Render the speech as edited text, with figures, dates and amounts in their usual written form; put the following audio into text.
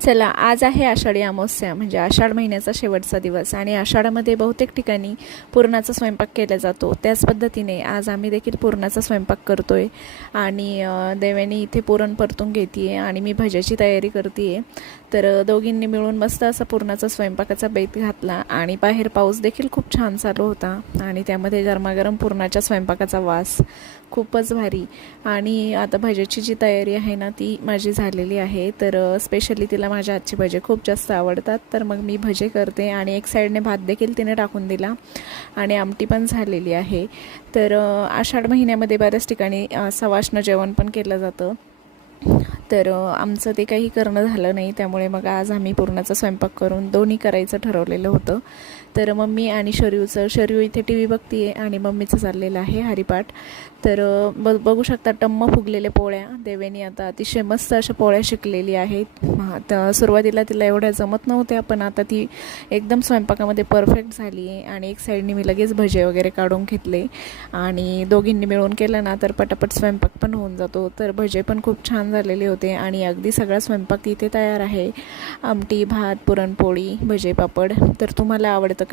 चला, आज आहे आषाढी अमावस्या, म्हणजे आषाढ महिन्याचा शेवटचा दिवस आणि आषाढामध्ये बहुतेक ठिकाणी पुरणाचा स्वयंपाक केला जातो. त्याच पद्धतीने आज आम्ही देखील पुरणाचा स्वयंपाक करतोय आणि देवानी इथे पुरण परतून घेते आणि मी भज्याची तयारी करते. तर दोघींनी मिळून मस्त असा पुरणाचा स्वयंपाकाचा बेत घातला आणि बाहेर पाऊस देखील खूप छान चालू होता आणि त्यामध्ये गरमागरम पुरणाच्या स्वयंपाकाचा वास खूपच भारी. आणि आता भज्याची जी तयारी आहे ना ती माझी झालेली आहे. तर स्पेशली तिला माझ्या हातचे भजे खूप जास्त आवडतात, तर मग मी भजे करते आणि एक साईडने भात देखील तिने टाकून दिला आणि आमटी पण झालेली आहे. तर आषाढ महिन्यामध्ये बऱ्याच ठिकाणी सवाष्ण जेवण पण केलं जातं. तर आमचं ते काही करणं झालं नाही, त्यामुळे मग आज आम्ही पुरणाचा स्वयंपाक करून दोन्ही करायचं ठरवलेलं होतं. तर मम्मी आणि शरयू इथे टी व्ही बघते आहे आणि मम्मीचं चाललेलं आहे हरिपाठ. तर बघू शकता टम्म फुगलेल्या पोळ्या. देवेनी आता अतिशय मस्त अशा पोळ्या शिकलेली आहेत. तर सुरुवातीला तिला एवढ्या जमत नव्हत्या, पण आता ती एकदम स्वयंपाकामध्ये परफेक्ट झाली आहे. आणि एक साईडने मी लगेच भजे वगैरे काढून घेतले आणि दोघींनी मिळून केलं ना तर पटापट स्वयंपाक पण होऊन जातो. तर भजे पण खूप छान झालेले होते आणि अगदी सगळा स्वयंपाक इथे तयार आहे. आमटी, भात, पुरणपोळी, भजे, पापड. तर तुम्हाला आवडतं